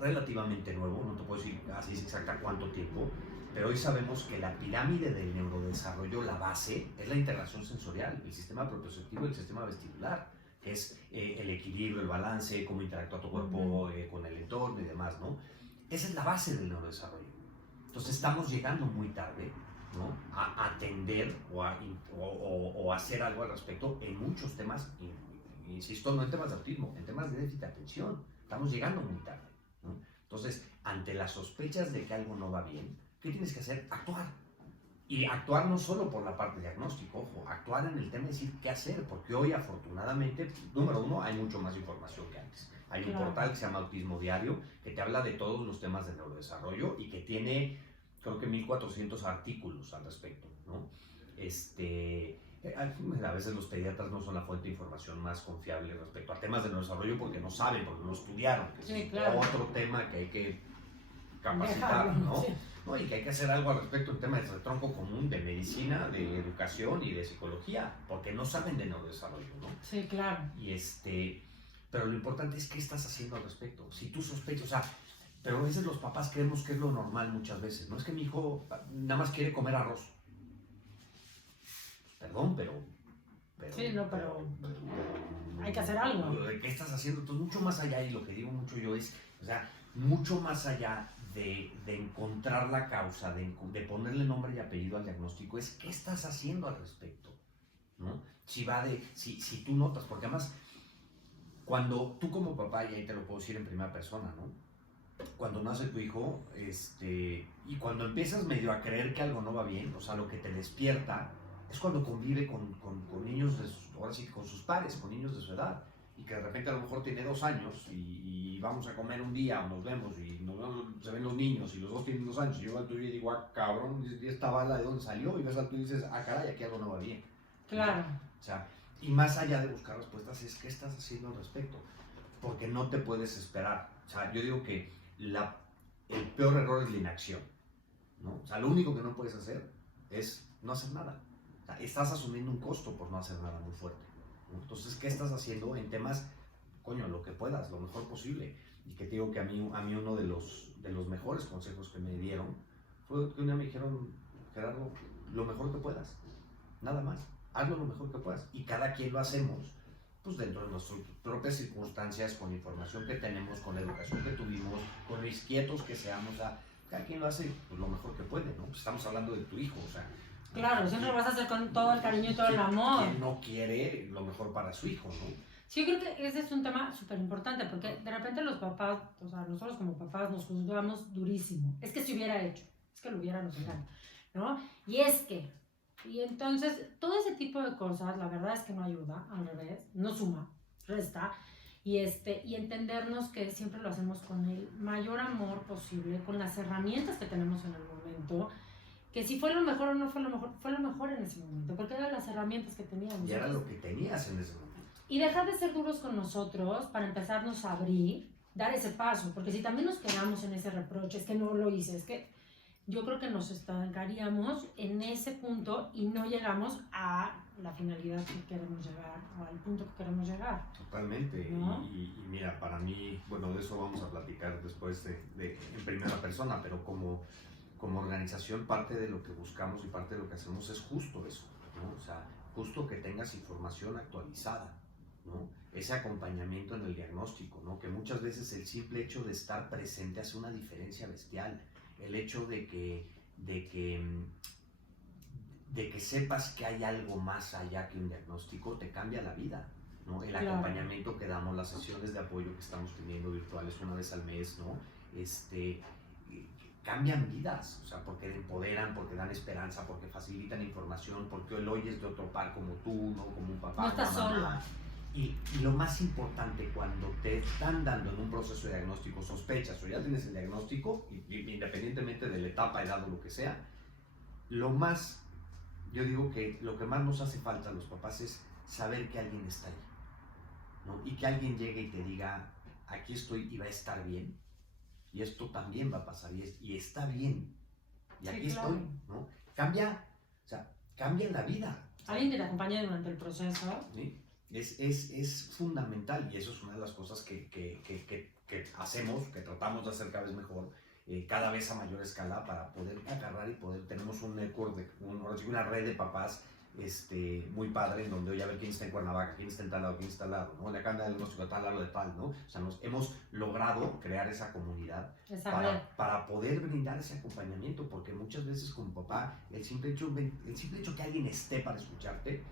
relativamente nuevo, no te puedo decir así es exacta cuánto tiempo, pero hoy sabemos que la pirámide del neurodesarrollo, la base, es la integración sensorial, el sistema propioceptivo y el sistema vestibular, que es el equilibrio, el balance, cómo interactúa tu cuerpo con el entorno y demás, ¿no? Esa es la base del neurodesarrollo. Entonces estamos llegando muy tarde, ¿no? A atender o hacer algo al respecto en muchos temas, insisto, no en temas de autismo, en temas de déficit de atención. Estamos llegando muy tarde, ¿no? Entonces, ante las sospechas de que algo no va bien, ¿qué tienes que hacer? Actuar. Y actuar no solo por la parte diagnóstico, ojo, actuar en el tema de decir qué hacer, porque hoy afortunadamente, número uno, hay mucho más información que antes. Hay un portal que se llama Autismo Diario, que te habla de todos los temas de neurodesarrollo y que tiene, creo que 1400 artículos al respecto, ¿no? A veces los pediatras no son la fuente de información más confiable respecto a temas de neurodesarrollo porque no saben, porque no estudiaron. Sí, claro. Otro tema que hay que capacitar, ¿no? Sí. ¿No? Y que hay que hacer algo al respecto en temas de tronco común, de medicina, de educación y de psicología, porque no saben de neurodesarrollo, ¿no? Sí, claro. Pero lo importante es qué estás haciendo al respecto. Si tú sospechas, o sea, pero a veces los papás creemos que es lo normal muchas veces, no es que mi hijo nada más quiere comer arroz. Perdón, pero sí, no, pero hay que hacer algo. ¿Qué estás haciendo? Entonces, mucho más allá, y lo que digo mucho yo es, o sea, mucho más allá de encontrar la causa, de ponerle nombre y apellido al diagnóstico, es qué estás haciendo al respecto, ¿no? Si tú notas, porque además, cuando tú como papá, y ahí te lo puedo decir en primera persona, ¿no? Cuando nace tu hijo, y cuando empiezas medio a creer que algo no va bien, o sea, lo que te despierta, es cuando convive con niños, ahora sí, con sus pares, con niños de su edad, y que de repente a lo mejor tiene 2 años y vamos a comer un día o nos vemos y se ven los niños y los dos tienen 2 años y yo al tuyo y digo, ah, cabrón, ¿y esta bala de dónde salió? Y ves al tuyo y dices, ah, caray, aquí algo no va bien. Claro. O sea, y más allá de buscar respuestas es qué estás haciendo al respecto, porque no te puedes esperar. O sea, yo digo que el peor error es la inacción, ¿no? O sea, lo único que no puedes hacer es no hacer nada. O sea, estás asumiendo un costo por no hacer nada muy fuerte, ¿no? Entonces, ¿qué estás haciendo en temas, coño, lo que puedas, lo mejor posible? Y que te digo que a mí uno de los mejores consejos que me dieron fue que un día me dijeron, Gerardo, lo mejor que puedas, nada más, hazlo lo mejor que puedas. Y cada quien lo hacemos, pues dentro de nuestras propias circunstancias, con la información que tenemos, con la educación que tuvimos, con lo inquietos que seamos, o sea, cada quien lo hace pues, lo mejor que puede, ¿no? Pues estamos hablando de tu hijo, o sea. Claro, siempre lo vas a hacer con todo el cariño y todo el amor. ¿Quién no quiere lo mejor para su hijo, no? Sí, yo creo que ese es un tema súper importante, porque de repente los papás, o sea, nosotros como papás nos juzgamos durísimo. Es que se hubiera hecho, es que lo hubiera nos encanta, ¿no? Y entonces, todo ese tipo de cosas, la verdad es que no ayuda, al revés, no suma, resta. Y entendernos que siempre lo hacemos con el mayor amor posible, con las herramientas que tenemos en el momento, que si fue lo mejor o no fue lo mejor en ese momento, porque eran las herramientas que teníamos. Y era lo que tenías en ese momento. Y dejar de ser duros con nosotros para empezarnos a abrir, dar ese paso, porque si también nos quedamos en ese reproche, es que no lo hice, es que yo creo que nos estancaríamos en ese punto y no llegamos a la finalidad que queremos llegar, o al punto que queremos llegar. Totalmente, ¿no? Y mira, para mí, bueno, de eso vamos a platicar después en primera persona, pero como organización parte de lo que buscamos y parte de lo que hacemos es justo eso, ¿no? O sea, justo que tengas información actualizada, ¿no? Ese acompañamiento en el diagnóstico, ¿no? Que muchas veces el simple hecho de estar presente hace una diferencia bestial. El hecho de que sepas que hay algo más allá que un diagnóstico te cambia la vida, ¿no? El acompañamiento que damos, las sesiones de apoyo que estamos teniendo virtuales una vez al mes, ¿no? Cambian vidas, o sea, porque empoderan, porque dan esperanza, porque facilitan información, porque hoy oyes de otro par como tú, ¿no? Como un papá, no estás solo. Y lo más importante, cuando te están dando en un proceso de diagnóstico sospechas o ya tienes el diagnóstico, independientemente de la etapa, edad o lo que sea, yo digo que lo que más nos hace falta a los papás es saber que alguien está ahí, ¿no? Y que alguien llegue y te diga, aquí estoy y va a estar bien, y esto también va a pasar, y está bien, y aquí estoy, ¿no? Cambia, o sea, cambian la vida. Alguien que te acompañe durante el proceso. ¿Sí? Es fundamental y eso es una de las cosas que hacemos, que tratamos de hacer cada vez mejor, cada vez a mayor escala para poder agarrar y poder, tenemos un network, una red de papás muy padre en donde hoy a ver quién está en Cuernavaca, quién está en tal lado, quién está al lado, ¿no? Le acaban de dar el diagnóstico de tal lado de tal, ¿no? O sea, hemos logrado crear esa comunidad para poder brindar ese acompañamiento, porque muchas veces como papá, el simple hecho que alguien esté para escucharte,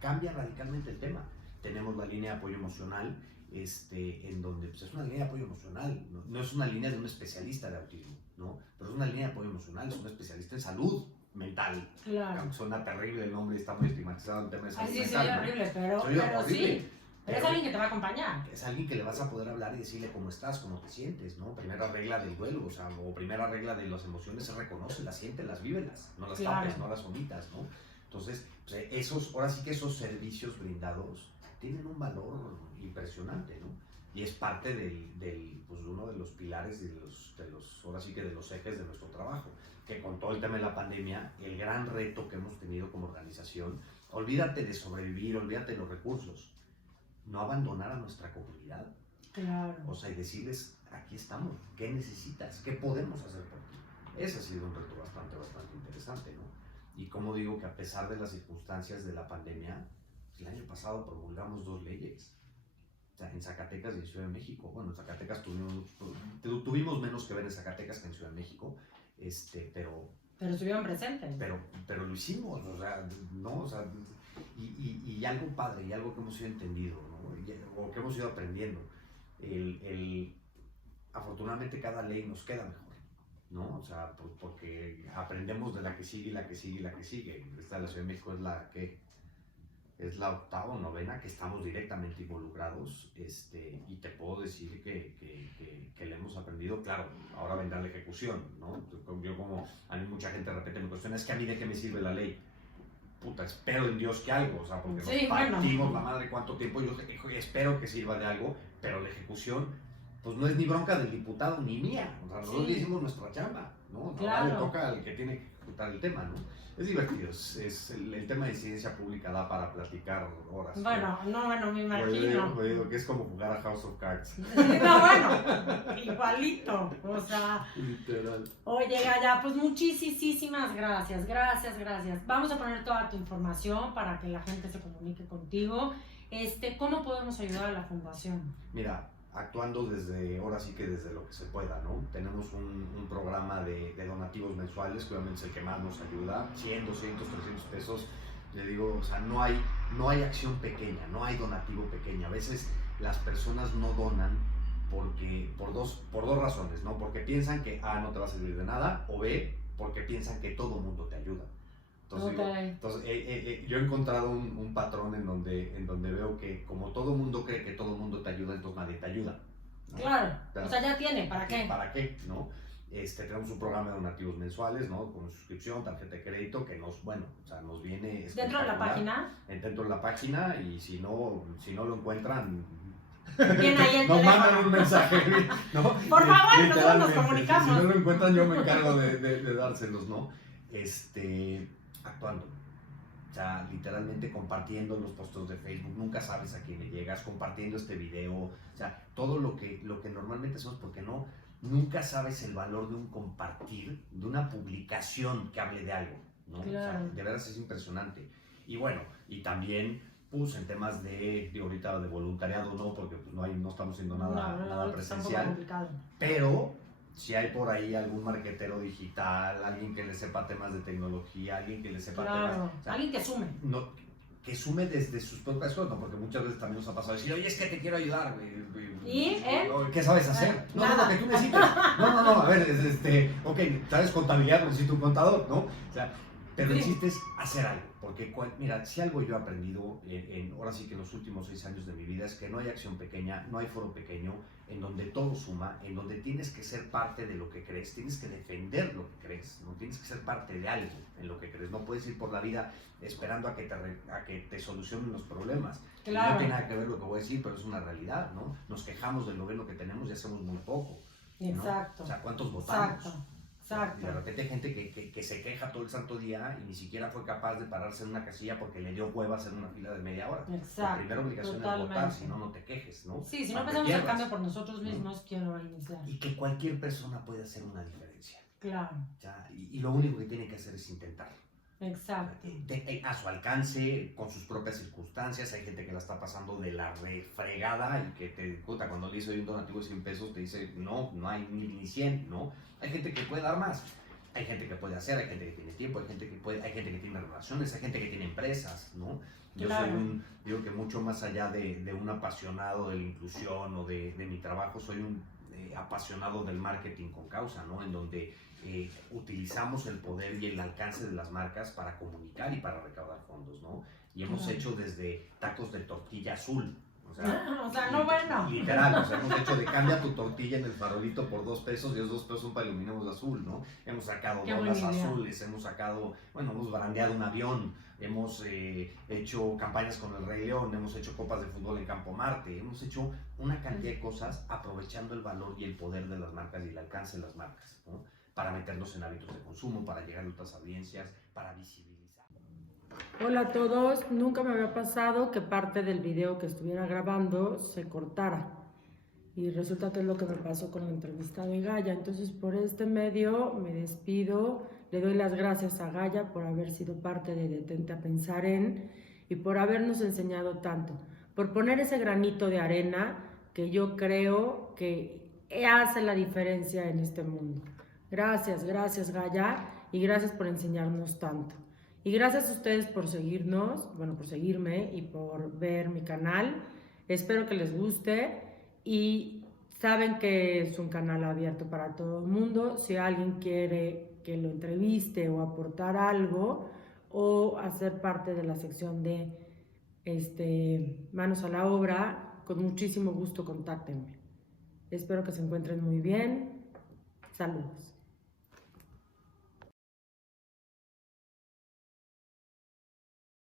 cambia radicalmente el tema. Tenemos la línea de apoyo emocional, en donde pues, es una línea de apoyo emocional, no es una línea de un especialista de autismo, ¿no? Pero es una línea de apoyo emocional, es un especialista en salud mental. Claro. Suena terrible el nombre, está muy estigmatizado el tema de salud mental. mental. Sí, horrible, pero sí. Pero es alguien que te va a acompañar. Es alguien que le vas a poder hablar y decirle cómo estás, cómo te sientes, ¿no? Primera regla del duelo, o primera regla de las emociones es reconócelas, siéntelas, vívelas, no las tapes, no las omitas, ¿no? Entonces, pues, ahora sí que esos servicios brindados tienen un valor impresionante, ¿no? Y es parte pues, uno de los pilares ahora sí que de los ejes de nuestro trabajo, que con todo el tema de la pandemia, el gran reto que hemos tenido como organización, olvídate de sobrevivir, olvídate de los recursos, no abandonar a nuestra comunidad. Claro. O sea, y decirles, aquí estamos, ¿qué necesitas? ¿Qué podemos hacer por ti? Ese ha sido un reto bastante interesante, ¿no? Y como digo que a pesar de las circunstancias de la pandemia, el año pasado promulgamos 2 leyes. O sea, en Zacatecas y en Ciudad de México. Bueno, en Zacatecas tuvimos menos que ver en Zacatecas que en Ciudad de México, pero estuvieron presentes. Pero lo hicimos, o sea, ¿no? O sea, y algo padre, y algo que hemos ido entendiendo, ¿no? O que hemos ido aprendiendo. Afortunadamente cada ley nos queda mejor, ¿no? O sea, porque aprendemos de la que sigue y la que sigue y la que sigue. Esta de la Ciudad de México es la octava o novena que estamos directamente involucrados, y te puedo decir que le hemos aprendido. Claro, ahora vendrá la ejecución, ¿no? Yo como a mí mucha gente de repente me cuestiona, es que a mí de qué me sirve la ley. Puta, espero en Dios que algo, o sea, porque nos partimos la madre cuánto tiempo, yo espero que sirva de algo, pero la ejecución, pues no es ni bronca del diputado ni mía, o sea, nosotros hicimos nuestra chamba, ¿no? Claro. Le toca al que tiene que ejecutar el tema, ¿no? Es divertido, el tema de incidencia pública da para platicar horas. Bueno, no me imagino. Digo que es como jugar a House of Cards. No, bueno, igualito, o sea. Literal. Oye, Gaya, pues muchísimas gracias. Vamos a poner toda tu información para que la gente se comunique contigo. ¿Cómo podemos ayudar a la fundación? Mira, actuando ahora sí que desde lo que se pueda, ¿no? Tenemos un programa de donativos mensuales, que obviamente es el que más nos ayuda, 100, 200, 300 pesos, le digo, o sea, no hay acción pequeña, no hay donativo pequeño. A veces las personas no donan por dos razones, ¿no? Porque piensan que A, no te va a servir de nada, o B, porque piensan que todo mundo te ayuda. Entonces, yo he encontrado un patrón en donde veo que como todo mundo cree que todo mundo te ayuda, entonces nadie te ayuda, ¿no? Claro, o sea, ya tiene, ¿para qué? ¿Para qué? ¿No? Tenemos un programa de donativos mensuales, ¿no? Con suscripción, tarjeta de crédito, que nos viene ¿dentro de la página? Dentro de la página, y si no lo encuentran, ¿Quién ahí el nos teléfono? mandan un mensaje, ¿no? Por favor, nosotros nos comunicamos. Si no lo encuentran, yo me encargo de dárselos, ¿no? Actuando, o sea, literalmente compartiendo los posts de Facebook, nunca sabes a quién le llegas, compartiendo este video, o sea, todo lo que normalmente hacemos, porque nunca sabes el valor de un compartir, de una publicación que hable de algo, ¿no? Claro. O sea, de veras es impresionante. Y bueno, y también pues en temas ahorita de voluntariado no, porque pues no estamos haciendo nada presencial, pero si hay por ahí algún marquetero digital, alguien que le sepa temas de tecnología, alguien que le sepa temas... O sea, alguien que sume. No, que sume desde sus propias cosas, ¿no? Porque muchas veces también nos ha pasado decir, oye, es que te quiero ayudar, güey. ¿Y? ¿Qué sabes hacer? No, que tú necesites. No, a ver, ok, sabes contabilidad, necesito un contador, ¿no? O sea, pero el chiste es hacer algo, porque mira, si algo yo he aprendido ahora sí que en los últimos 6 años de mi vida es que no hay acción pequeña, no hay foro pequeño, en donde todo suma, en donde tienes que ser parte de lo que crees, tienes que defender lo que crees, no tienes que ser parte de algo en lo que crees, no puedes ir por la vida esperando a que te solucionen los problemas. Claro. No tiene nada que ver lo que voy a decir, pero es una realidad, ¿no? Nos quejamos de lo bueno que tenemos y hacemos muy poco, ¿no? Exacto. O sea, ¿cuántos votamos? Exacto. Y de repente hay gente que se queja todo el santo día y ni siquiera fue capaz de pararse en una casilla porque le dio hueva hacer una fila de media hora. Exacto. La primera obligación Totalmente. es votar, si no, no te quejes, ¿no? Sí, si no Aunque empezamos el pierdas. cambio por nosotros mismos, ¿quién lo va a iniciar? Y que cualquier persona puede hacer una diferencia. Claro. ¿Ya? Y lo único que tiene que hacer es intentarlo. Exacto. A su alcance, con sus propias circunstancias. Hay gente que la está pasando de la refregada y que te discuta cuando le hice un donativo de 100 pesos, te dice, no hay ni 100, ¿no? Hay gente que puede dar más. Hay gente que puede hacer, hay gente que tiene tiempo, hay gente que tiene relaciones, hay gente que tiene empresas, ¿no? Yo Claro. digo que mucho más allá de un apasionado de la inclusión o de mi trabajo, soy un apasionado del marketing con causa, ¿no? En donde utilizamos el poder y el alcance de las marcas para comunicar y para recaudar fondos, ¿no? Y hemos hecho desde tacos de tortilla azul. O sea, no bueno. Literal, o sea, hemos hecho de cambia tu tortilla en el farolito por 2 pesos y esos 2 pesos son para iluminarnos de azul, ¿no? Hemos sacado bolas azules, hemos brandeado un avión, hemos hecho campañas con el Rey León, hemos hecho copas de fútbol en Campo Marte, hemos hecho una cantidad de cosas aprovechando el valor y el poder de las marcas y el alcance de las marcas, ¿no? Para meternos en hábitos de consumo, para llegar a otras audiencias, para visibilizar. Hola a todos, nunca me había pasado que parte del video que estuviera grabando se cortara y resulta que es lo que me pasó con la entrevista de Gaia. Entonces por este medio me despido, le doy las gracias a Gaia por haber sido parte de Detente a Pensar en y por habernos enseñado tanto, por poner ese granito de arena que yo creo que hace la diferencia en este mundo. Gracias Gaia y gracias por enseñarnos tanto. Y gracias a ustedes por seguirnos, por seguirme y por ver mi canal. Espero que les guste y saben que es un canal abierto para todo el mundo. Si alguien quiere que lo entreviste o aportar algo o hacer parte de la sección de Manos a la Obra, con muchísimo gusto contáctenme. Espero que se encuentren muy bien. Saludos.